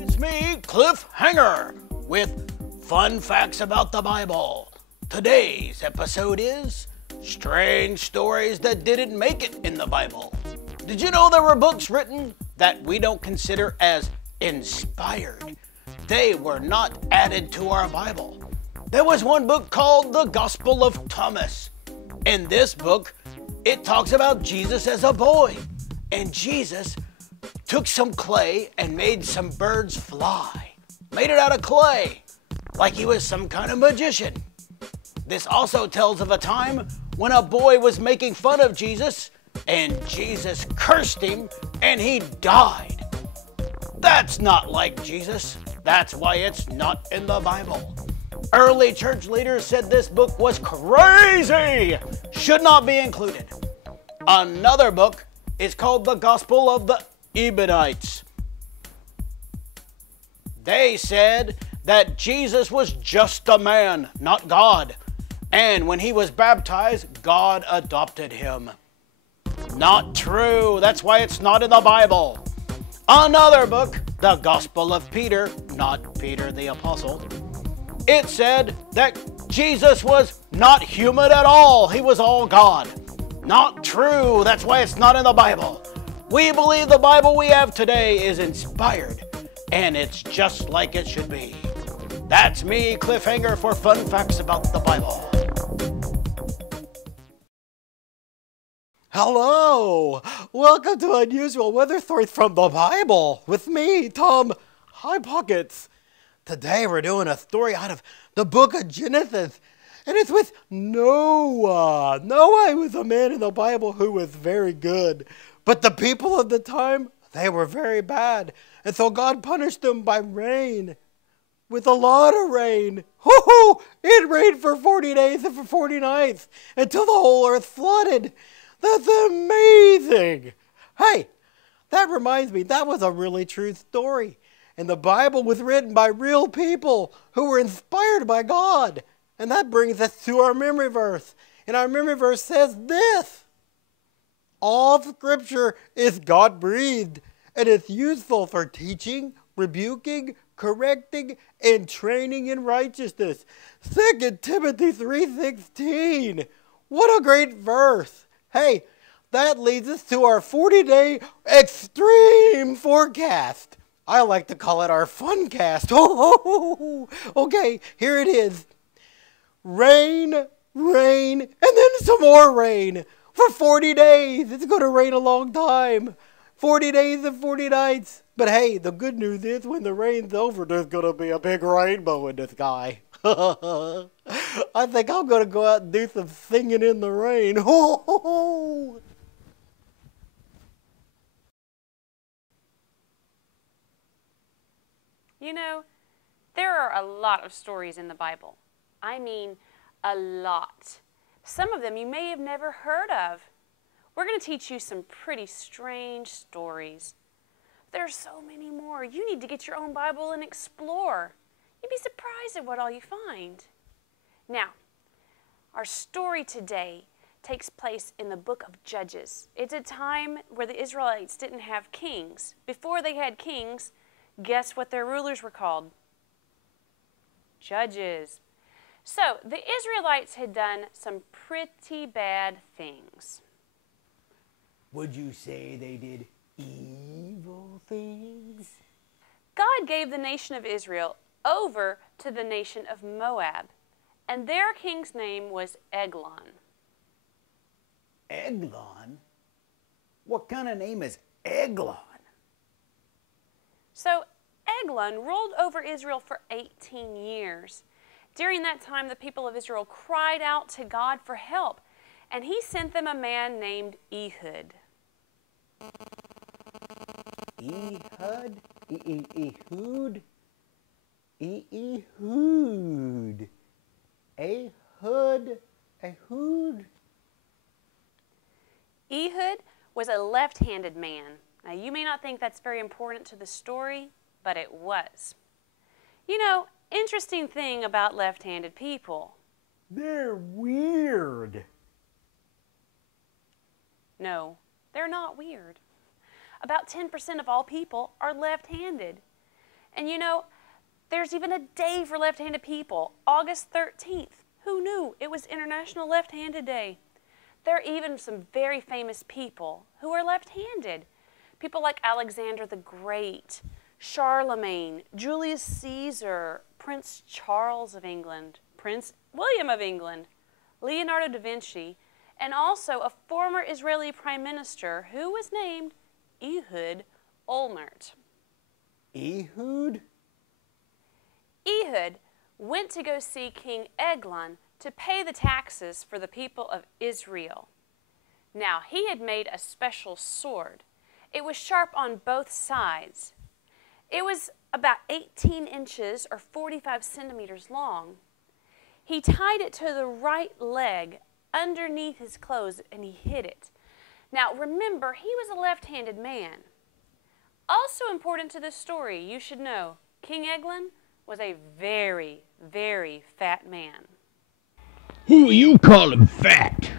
It's me, Cliffhanger, with fun facts about the Bible. Today's episode is Strange Stories That Didn't Make It in the Bible. Did you know there were books written that we don't consider as inspired? They were not added to our Bible. There was one book called the Gospel of Thomas. In this book, it talks about Jesus as a boy. And Jesus took some clay and made some birds fly. Made it out of clay, like he was some kind of magician. This also tells of a time when a boy was making fun of Jesus, and Jesus cursed him, and he died. That's not like Jesus. That's why it's not in the Bible. Early church leaders said this book was crazy, should not be included. Another book is called the Gospel of the Ebionites. They said that Jesus was just a man, not God. And when he was baptized, God adopted him. Not true. That's why it's not in the Bible. Another book, the Gospel of Peter, not Peter the Apostle, it said that Jesus was not human at all. He was all God. Not true. That's why it's not in the Bible. We believe the Bible we have today is inspired, and it's just like it should be. That's me, Cliffhanger, for fun facts about the Bible. Hello! Welcome to Unusual Weather Stories from the Bible with me, Tom High Pockets. Today we're doing a story out of the book of Genesis, and it's with Noah. Noah was a man in the Bible who was very good, but the people of the time, they were very bad, and so God punished them by rain. With a lot of rain. Woo-hoo! It rained for 40 days and for 40 nights until the whole earth flooded. That's amazing. Hey, that reminds me, that was a really true story. And the Bible was written by real people who were inspired by God. And that brings us to our memory verse. And our memory verse says this: all Scripture is God-breathed, and it's useful for teaching, rebuking, correcting, and training in righteousness. 2 Timothy 3:16. What a great verse. Hey, that leads us to our 40-day extreme forecast. I like to call it our fun cast. Okay, here it is. Rain, rain, and then some more rain for 40 days. It's going to rain a long time. 40 days and 40 nights. But hey, the good news is when the rain's over, there's going to be a big rainbow in the sky. I think I'm going to go out and do some singing in the rain. You know, there are a lot of stories in the Bible. I mean, a lot. Some of them you may have never heard of. We're going to teach you some pretty strange stories. There's so many more. You need to get your own Bible and explore. You'd be surprised at what all you find. Now, our story today takes place in the book of Judges. It's a time where the Israelites didn't have kings. Before they had kings, guess what their rulers were called? Judges. So, the Israelites had done some pretty bad things. Would you say they did evil things? God gave the nation of Israel over to the nation of Moab, and their king's name was Eglon. Eglon? What kind of name is Eglon? So Eglon ruled over Israel for 18 years. During that time, the people of Israel cried out to God for help, and he sent them a man named Ehud. Ehud? Ehud? Ehud. Ehud. Ehud. Ehud was a left-handed man. Now, you may not think that's very important to the story, but it was. You know, interesting thing about left-handed people. They're weird. No, They're not weird. About 10% of all people are left-handed. And you know, there's even a day for left-handed people, August 13th. Who knew it was International Left-Handed Day? There are even some very famous people who are left-handed. People like Alexander the Great, Charlemagne, Julius Caesar, Prince Charles of England, Prince William of England, Leonardo da Vinci, and also a former Israeli prime minister who was named Ehud Olmert. Ehud? Ehud went to go see King Eglon to pay the taxes for the people of Israel. Now, he had made a special sword. It was sharp on both sides. It was about 18 inches or 45 centimeters long. He tied it to the right leg underneath his clothes and he hid it. Now, remember, he was a left-handed man. Also important to this story, you should know, King Eglon was a very, very fat man. Who you callin' fat?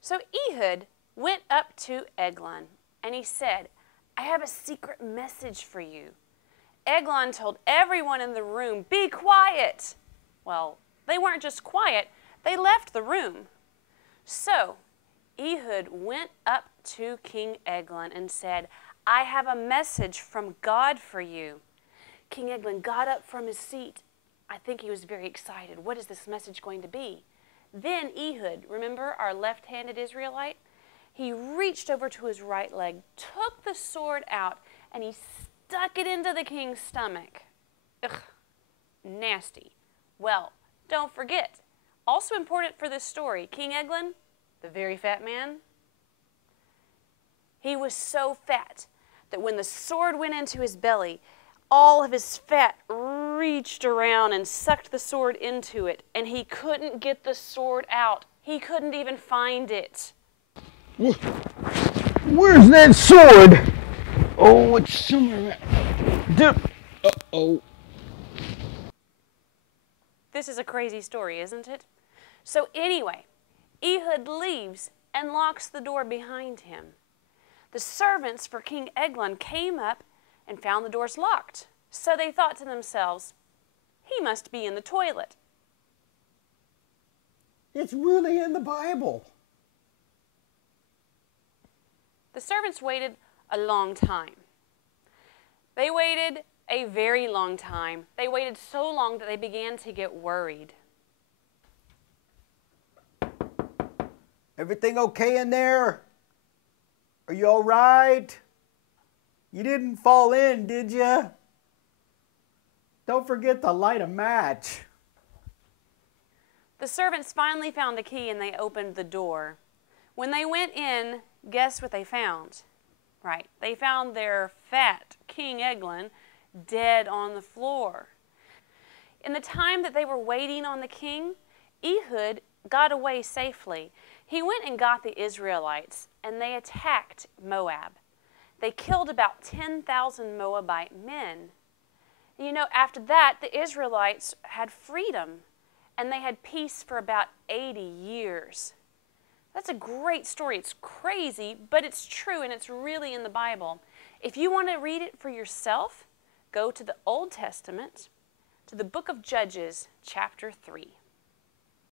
So Ehud went up to Eglon and he said, I have a secret message for you. Eglon told everyone in the room, be quiet. Well, they weren't just quiet, they left the room. So Ehud went up to King Eglon and said, I have a message from God for you. King Eglon got up from his seat. I think he was very excited. What is this message going to be? Then Ehud, remember our left-handed Israelite? He reached over to his right leg, took the sword out, and he stuck it into the king's stomach. Ugh, nasty. Well, don't forget, also important for this story, King Eglon, the very fat man, he was so fat that when the sword went into his belly, all of his fat reached around and sucked the sword into it, and he couldn't get the sword out. He couldn't even find it. Where's that sword? Oh, it's somewhere. Uh-oh. This is a crazy story, isn't it? So anyway, Ehud leaves and locks the door behind him. The servants for King Eglon came up and found the doors locked. So they thought to themselves, he must be in the toilet. It's really in the Bible. The servants waited a long time. They waited a very long time. They waited so long that they began to get worried. Everything okay in there? Are you all right? You didn't fall in, did you? Don't forget to light a match. The servants finally found a key and they opened the door. When they went in, guess what they found? Right, they found their fat King Eglon dead on the floor. In the time that they were waiting on the king, Ehud got away safely. He went and got the Israelites and they attacked Moab. They killed about 10,000 Moabite men. You know, after that, the Israelites had freedom and they had peace for about 80 years. That's a great story. It's crazy, but it's true and it's really in the Bible. If you want to read it for yourself, go to the Old Testament, to the book of Judges, chapter 3.